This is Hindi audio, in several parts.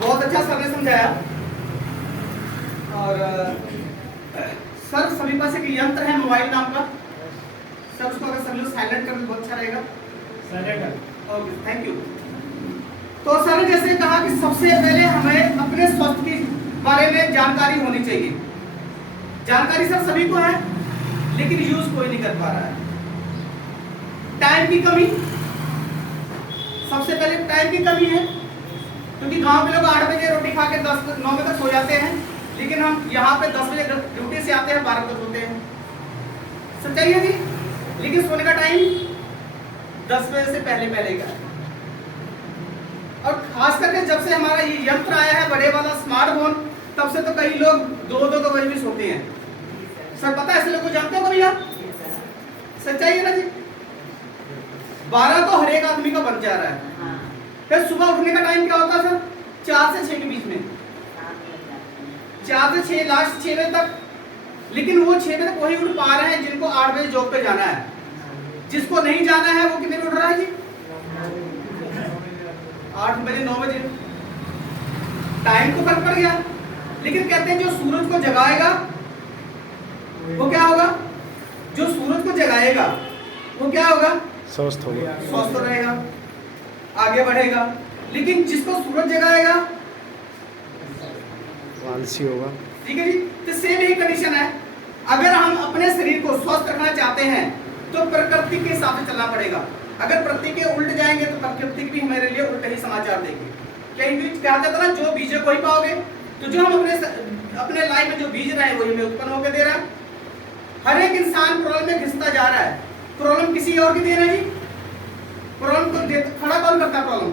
बहुत अच्छा सर ने समझाया। और सर सभी पास एक यंत्र है मोबाइल नाम का, सर उसको अगर सभी लोग साइलेंट कर दे बहुत अच्छा रहेगा। Silent, okay, thank you. तो सर ने जैसे कहा कि सबसे पहले हमें अपने स्वास्थ्य के बारे में जानकारी होनी चाहिए। जानकारी सर सभी को है, लेकिन यूज कोई नहीं कर पा रहा है। टाइम की कमी, सबसे पहले टाइम की कमी है, क्योंकि गांव के लोग 8 बजे रोटी खा के 9 बजे तक सो जाते हैं, लेकिन हम यहाँ पे 10 बजे ड्यूटी से आते हैं, 12 बजे सोते हैं। सच्चाई है जी, लेकिन सोने का टाइम 10 बजे से पहले पहले का। और खास करके जब से हमारा ये यंत्र आया है बड़े वाला स्मार्टफोन, तब से तो कई लोग 2-2 बजे भी सोते हैं। सर पता है ऐसे लोग को जानते हो कभी आप? सच्चाई है ना जी। 12 तो हर एक आदमी का बन जा रहा है। फिर सुबह उठने का टाइम क्या होता है सर? 4 से 6 के बीच में, 4 से 6, लास्ट 6 बजे तक। लेकिन वो 6 बजे तक वही उठ पा रहे हैं जिनको 8 बजे जॉब पे जाना है। जिसको नहीं जाना है वो कितने बजे उठ रहा है जी? 8 बजे 9 बजे। टाइम को फर्क पड़ गया, लेकिन कहते हैं जो सूरज को जगाएगा वो क्या होगा? जो सूरज को जगाएगा वो क्या होगा? स्वस्थ होगा, स्वस्थ रहेगा, आगे बढ़ेगा। लेकिन जिसको सूरज जगाएगा आलसी होगा। ठीक है जी। तो सेम यही कंडीशन है। अगर हम अपने शरीर को स्वस्थ रखना चाहते हैं तो प्रकृति के हिसाब से चलना पड़ेगा। अगर प्रकृति के उल्ट जाएंगे तो प्रकृति भी हमारे लिए उल्टे ही समाचार देगी। क्या इंग्लिश कहा जाता है ना, जो बीजे को ही पाओगे। तो जो हम अपने लाइफ में जो बीज रहे हैं वही हमें उत्पन्न होकर दे रहा है। हर एक इंसान प्रॉब्लम में घिसता जा रहा है। प्रॉब्लम किसी और की दे रहा है जी। प्रॉब्लम को खड़ा कौन करता है? प्रॉब्लम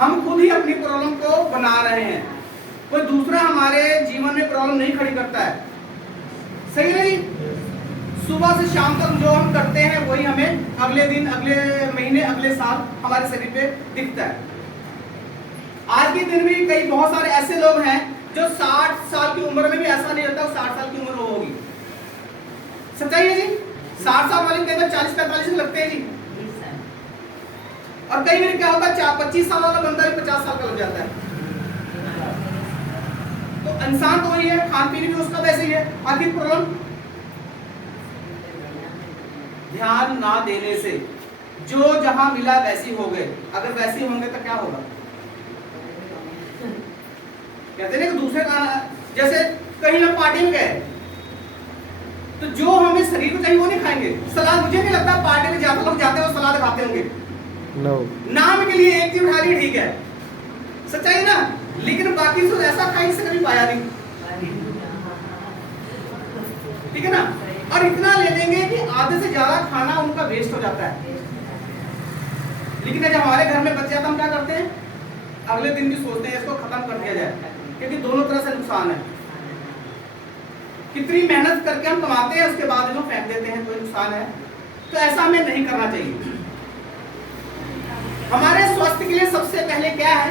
हम खुद ही अपनी प्रॉब्लम को बना रहे हैं। कोई दूसरा हमारे जीवन में प्रॉब्लम नहीं खड़ी करता है। सही नहीं? सुबह से शाम तक जो हम करते हैं वही हमें अगले दिन, अगले महीने, अगले साल हमारे शरीर पे दिखता है। आज के दिन भी कई बहुत सारे ऐसे लोग हैं जो 60 साल की उम्र में भी ऐसा नहीं होता 60 साल की उम्र होगी। सच्चाई है जी। 60 साल वाले कई बार 40-45 लगते हैं जी। और कई बार क्या होता है 25 साल वाला बंदा भी 50 साल का लग जाता है। तो इंसान तो वही है, खान पीन भी उसका वैसे ही है। आखिर प्रॉब्लम ध्यान ना देने से जो जहां मिला वैसी हो गए। अगर वैसी होंगे तो क्या होगा? कहते हैं कि दूसरे का, जैसे कहीं हम पार्टी में गए तो जो हमें शरीर को चाहिए वो नहीं खाएंगे। सलाद, मुझे नहीं लगता पार्टी में ज्यादा लोग जाते हैं वो सलाद खाते होंगे। नो। नाम के लिए एक चीज उठा ली, ठीक है, सच्चाई ना। लेकिन बाकी तो ऐसा खाई से कभी पाया नहीं। ठीक है ना। और इतना ले लेंगे कि आधे से ज्यादा खाना उनका वेस्ट हो जाता है। लेकिन जब हमारे घर में बच जाता हम क्या करते हैं? अगले दिन भी सोचते हैं इसको खत्म कर दिया जाए, क्योंकि दोनों तरह से नुकसान है। कितनी मेहनत करके हम कमाते हैं, उसके बाद जो फेंक देते हैं, कोई नुकसान है। तो ऐसा हमें नहीं करना चाहिए। हमारे स्वास्थ्य के लिए सबसे पहले क्या है?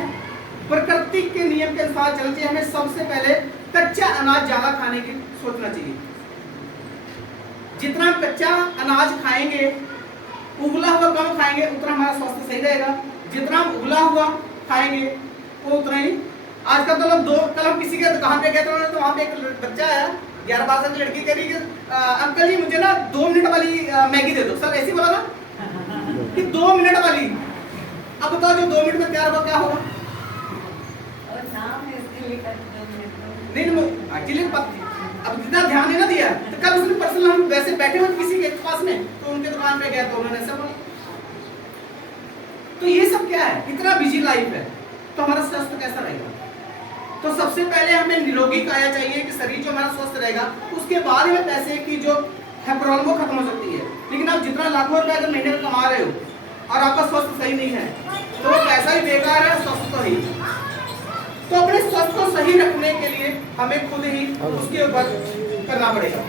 प्रकृति के नियम के अनुसार चलते हमें सबसे पहले कच्चा अनाज ज्यादा खाने की सोचना चाहिए। जितना कच्चा अनाज खाएंगे, उबला हुआ कम खाएंगे, उतना हमारा स्वास्थ्य सही रहेगा। जितना हम उबला हुआ खाएंगे वो उतना ही। आजकल तो लोग कल हम किसी के दुकान पे गए तो वहाँ पे एक बच्चा आया, 11-12 साल की लड़की कह रही कि अंकल जी मुझे ना 2 मिनट वाली मैगी दे दो। सर ऐसी बोला ना कि 2 मिनट वाली। अब बताओ जो 2 मिनट में तैयार होगा क्या होगा? नहीं, एक्चुअली अब जितना ध्यान नहीं ना दिया। तो कल उसने पर्सनल, हम वैसे बैठे हुए किसी के पास में, तो उनके दुकान पे गए तो उन्होंने ऐसा बोला। तो ये सब क्या है? इतना बिजी लाइफ है, तो हमारा स्वास्थ्य कैसा रहेगा? तो सबसे पहले हमें निरोगी काया चाहिए कि शरीर जो हमारा स्वस्थ रहेगा, उसके बाद में पैसे की जो है प्रॉब्लम वो खत्म हो सकती है। लेकिन आप जितना लाखों रुपए अगर महीने में कमा रहे हो और आपका स्वास्थ्य सही नहीं है तो वो पैसा ही बेकार है, स्वास्थ्य तो ही। तो अपने स्वास्थ्य को सही रखने के लिए हमें खुद ही उसके ऊपर करना पड़ेगा।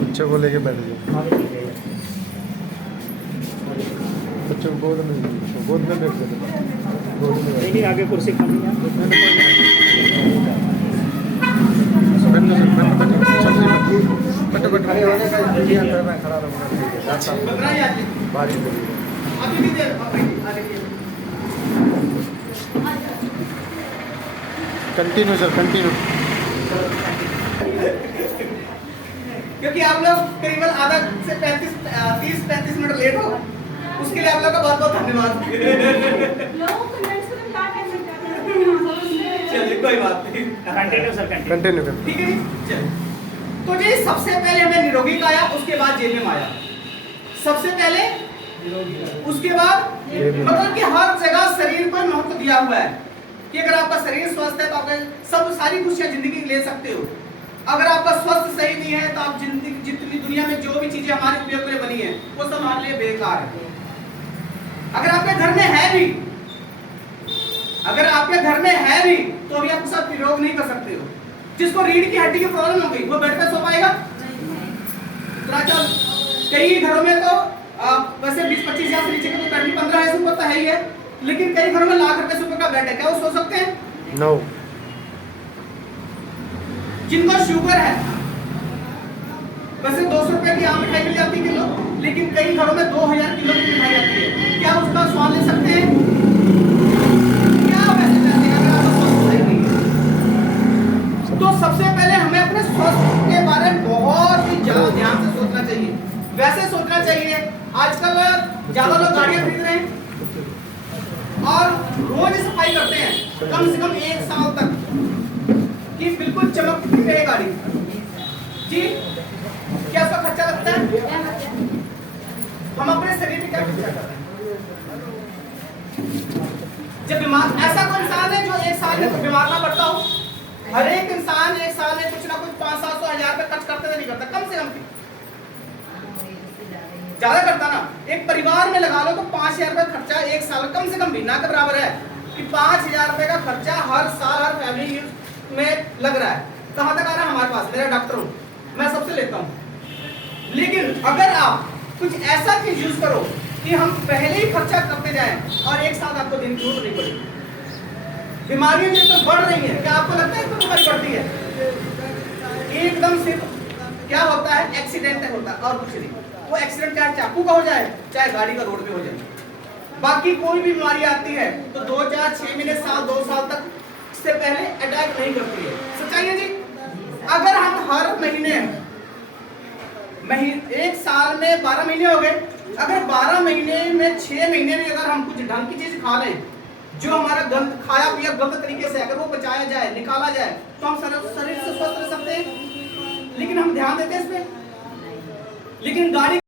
बच्चों को लेके बैठ जाओ। बच्चों को गोद में बैठ जाओ। देखिए आगे कुर्सी खाली है। साफ बदना ही आज बारिश हो रही है। अभी भी देर आ रही है। Continue sir continue. क्योंकि आप लोग करीबन आधा से 30-35 मिनट लेट हो, उसके लिए आप लोग का बहुत बहुत धन्यवाद। चलिए कोई बात नहीं, कंटिन्यू सर कंटिन्यू। कंटिन्यू कर। ठीक है जी। चलिए, तो जी सबसे पहले हमें निरोगी काया, उसके बाद जेल में माया। सबसे पहले उसके बाद मतलब कि हर जगह शरीर को महत्व दिया हुआ है कि अगर आपका शरीर स्वस्थ है तो आप सब सारी खुशियां जिंदगी की ले सकते हो। अगर आपका स्वास्थ्य सही नहीं है तो आप जिंदगी जितनी दुनिया में जो भी चीजें हमारे उपयोग के लिए बनी है वो सब हमारे लिए बेकार है। अगर आपके घर में है भी, अगर आपके घर में है भी तो भी आप उसका प्रयोग नहीं कर सकते हो। जिसको रीढ़ की हड्डी की प्रॉब्लम हो गई वो बेड पे सो पाएगा? कई घरों में तो वैसे 20-25 हजार से नीचे का तो बेड 15 है, ऊपर तो है ही है, लेकिन कई घरों में लाख रुपए से ऊपर का बेड है, क्या वो सो सकते हैं? नो। जिनको शुगर है वैसे 200 रुपए की आम मिठाई मिल जाती है किलो, लेकिन कई घरों में 2000 किलो की मिठाई आती है, क्या उसका स्वाद ले सकते हैं? क्या वैसे पैसे का अगर आपका स्वास्थ्य सही नहीं है? तो सबसे पहले हमें अपने स्वास्थ्य के बारे में बहुत ही ज्यादा ध्यान से सोचना चाहिए। वैसे सोचना चाहिए, आजकल ज्यादा लोग गाड़ियां खरीद रहे हैं और रोज सफाई करते हैं कम से कम 1 साल तक कि बिल्कुल चमकती रहे गाड़ी जी। क्या उसका खर्चा लगता है? हम अपने शरीर में क्या खर्चा कर रहे हैं? जब बीमार ऐसा कोई इंसान है जो 1 साल में बीमार ना पड़ता हो? हर एक इंसान 1 साल में कुछ ना कुछ 500-700 हजार रुपए खर्च करते नहीं करता, कम से कम ज्यादा करता ना। एक परिवार में लगा लो तो 5000 रुपए खर्चा 1 साल कम से कम भी ना के बराबर है कि 5000 रुपए का खर्चा हर साल हर फैमिली में लग रहा है। कहां तक आ रहा है हमारे पास? मेरा डॉक्टर हूं, मैं सबसे लेता हूं। लेकिन अगर आप कुछ ऐसा चीज यूज करो कि हम पहले ही खर्चा करते जाएं और 1 साल आपको दिन की जरूरत नहीं पड़ेगी। बीमारियां भी तो बढ़ रही हैं, क्या आपको लगता है इसमें बीमारी बढ़ती है? एकदम सिर्फ क्या होता है, एक्सीडेंट होता है और कुछ नहीं। वो एक्सीडेंट चाहे चाकू का हो जाए चाहे गाड़ी का रोड पे हो जाए, बाकी कोई भी बीमारी आती है तो 2, 4, 6 महीने, साल, 2 साल तक से पहले अटैक नहीं करती है। सच्चाई है जी। अगर हम हर महीने 1 साल में 12 महीने हो गए, अगर 12 महीने में 6 महीने में अगर हम कुछ ढंग की चीज खा लें जो हमारा गलत खाया पिया गलत तरीके से अगर वो पचाया जाए, निकाला जाए तो हम शरीर से स्वस्थ रह सकते हैं। लेकिन हम ध्यान देते हैं इस पे?